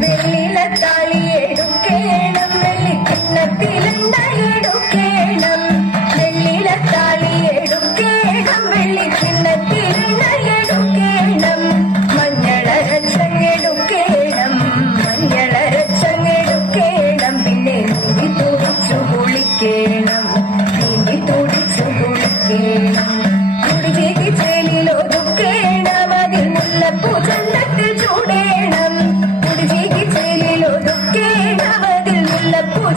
വെള്ളിലത്താളി എടുക്കേണം വെള്ളിക്കിണ്ണത്തിലുണ്ട എടുക്കേണം വെള്ളിലത്താളി എടുക്കേണം വെള്ളിക്കിണ്ണത്തിലുണ്ട എടുക്കേണം മഞ്ഞളരച്ചങ്ങെടുക്കേണം മഞ്ഞളരച്ചങ്ങെടുക്കേണം പിന്നെ നീന്തി തുടിച്ചു കുളിക്കണം നീന്തി തുടിച്ചു കുളിക്കണം കുടികേക്ക് ചേലിലൊതുക്കേണം അതിൽ മുല്ലപ്പൂ ചന്തത്തിൽ ചൂടേണം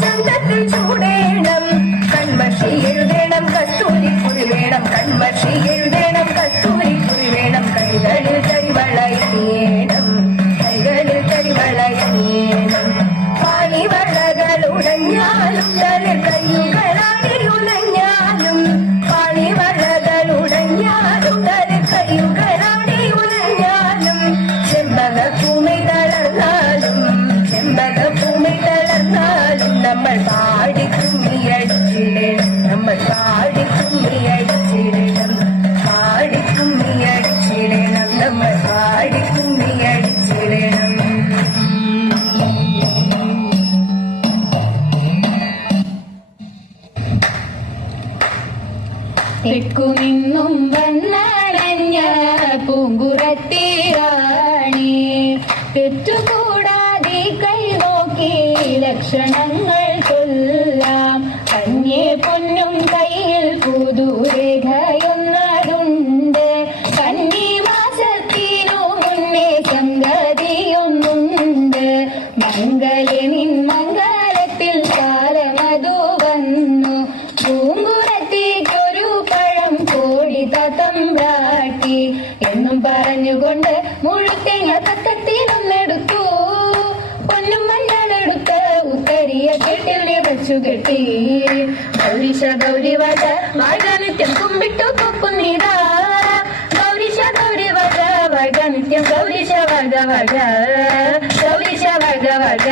ചന്തത്തിൽ ചൂടേണം കൺമഷി എഴുതേണം കസ്തൂരിക്കുറി വേണം കൺമഷി എഴുതേണം കസ്തൂരിക്കുറി വേണം കൈകളിൽ കരിവളയണിയേണം കൈകളിൽ കരിവളയണിയേണം പാണിവളകൾ ഉടഞ്ഞാലും തലിൽ കയ്യുകളാടി ഉലഞ്ഞാലും പാണിവളകൾ ഉടഞ്ഞാലും തലിൽ കയ്യുകളാടി ഉലഞ്ഞാലും ചെമ്പകപ്പൂമി തളർന്നാലും ചെമ്പകപ്പൂമി തളർന്നാലും നമ്മൾ പാടി കുമ്മിയടിച്ചിടണം നമ്മൾ പാടി കുമ്മിയടിച്ചിടണം പാടി കുമ്മിയടിച്ചിടണം നമ്മൾ പാടി കുമ്മിയടിച്ചിടണം തെക്കു നിന്നും വന്നണഞ്ഞ പൂങ്കുറത്തിറാണി തെറ്റുകൂടാതെ കൈ നോക്കി ലക്ഷണങ്ങൾ കൊല്ലാം കന്യേ പൊന്നും കയ്യിൽ പുതുരേഖയൊന്നതുണ്ട് കന്നി മാസത്തിനു മുന്നേ സംഗതിയൊന്നുണ്ട് മംഗലനിൻ മംഗലത്തിൽ കാലമതു വന്നു പൂങ്കുറത്തേക്കൊരു പഴം കോഴി തത്തമ്പ്രാട്ടി എന്നും പറഞ്ഞുകൊണ്ട് മുഴുത്തേങ്ങ തക്കത്തിനൊന്നെടുത്തു പൊന്നും മഞ്ഞളെടുത്ത് ഉത്തരിയ കെട്ടിൽ നിറച്ചു കെട്ടി ഗൗരീശ ഗൗരിവക വാഴ്ഗനിത്യം കുമ്പിട്ടു കൊക്കുന്നിതാ ഗൗരീശ ഗൗരിവക വാഴ്ഗനിത്യം ഗൗരീശ വക വക ഗൗരീശ വക വക